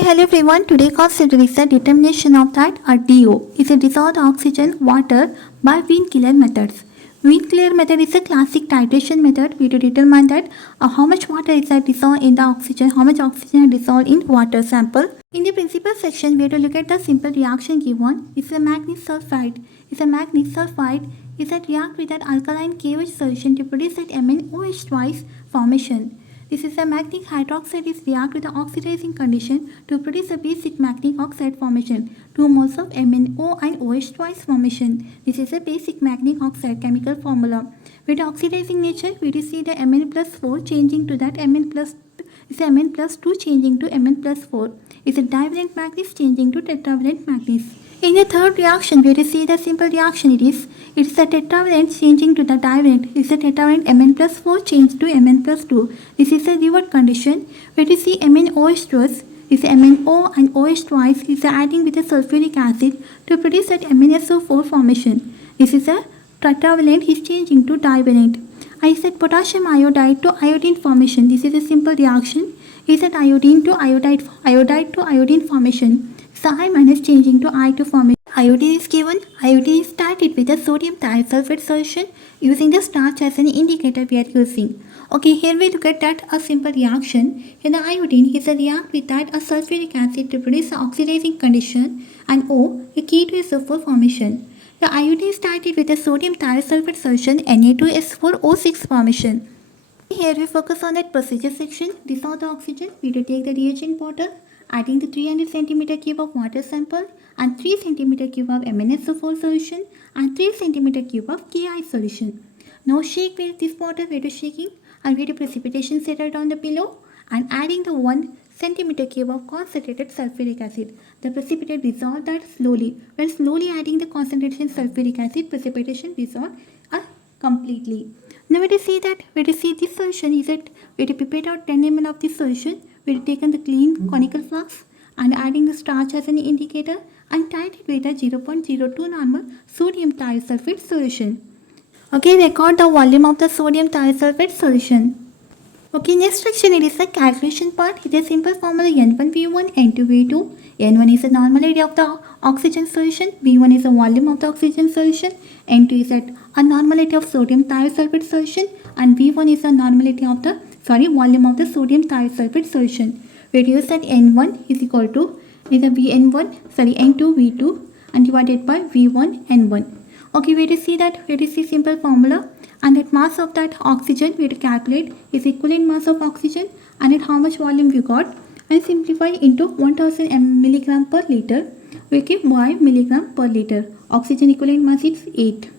Okay, hello everyone. Today consider is the determination of that DO is a dissolved oxygen water by Winkler methods. Winkler method is a classic titration method. We to determine that how much water is dissolved in the oxygen, how much oxygen is dissolved in water sample. In the principal section, we have to look at the simple reaction given. It's a manganese sulfide. It's a manganese sulfide is that react with an alkaline KOH solution to produce that MnOH twice formation. This is a magnetic hydroxide is react with the oxidizing condition to produce a basic magnetic oxide formation. 2 moles of MnO and OH twice formation. This is a basic magnetic oxide chemical formula. With the oxidizing nature, we will see the Mn plus 4 changing to that Mn plus 2 changing to Mn plus 4. Is a divalent manganese changing to tetravalent manganese. In the third reaction, we will see the simple reaction it's a tetravalent changing to the divalent. It's a tetravalent Mn plus 4 change to Mn plus 2. This is a revert condition. We will see MnOH twice. Is MnO and OH twice is adding with the sulfuric acid to produce that MnSO4 formation. This is a tetravalent is changing to divalent. I said potassium iodide to iodine formation. This is a simple reaction. Is that iodine to iodide to iodine formation. So I minus changing to I to formation. Iodine is given. Iodine is started with a sodium thiosulfate solution using the starch as an indicator we are using. Okay, here we look at that a simple reaction. In the iodine is a react with that a sulfuric acid to produce an oxidizing condition and O a key to a sulfur formation. The iodine started with a sodium thiosulfate solution Na2S4O6 formation. Here we focus on that procedure section. Dissolve the oxygen. We will take the reagent bottle, adding the 300 cm cube of water sample and 3 cm cube of MnSO4 solution and 3 cm cube of KI solution. Now shake with this water. We are shaking and we have precipitation settled on the below and adding the 1 cm cube of concentrated sulfuric acid. The precipitate dissolve that slowly. While slowly adding the concentration sulfuric acid, precipitation dissolve completely. Now we see that we see this solution is that we prepared out 10 ml of this solution. We have taken the clean conical flask and adding the starch as an indicator and tied it with a 0.02 normal sodium thiosulfate solution. Okay, record the volume of the sodium thiosulfate solution. Okay, next section it is the calculation part. It is a simple formula N1V1, N2V2. N1 is the normality of the oxygen solution. V1 is the volume of the oxygen solution. N2 is a normality of sodium thiosulfate solution. And V1 is the normality of the volume of the sodium thiosulfate solution. We use that N1 is equal to N2V2 and divided by V1 N1. Okay, we will see that we will see simple formula. And that mass of that oxygen we will calculate is equivalent mass of oxygen and at how much volume we got and simplify into 1000 milligram per liter. We keep 1 milligram per liter. Oxygen equivalent mass is 8.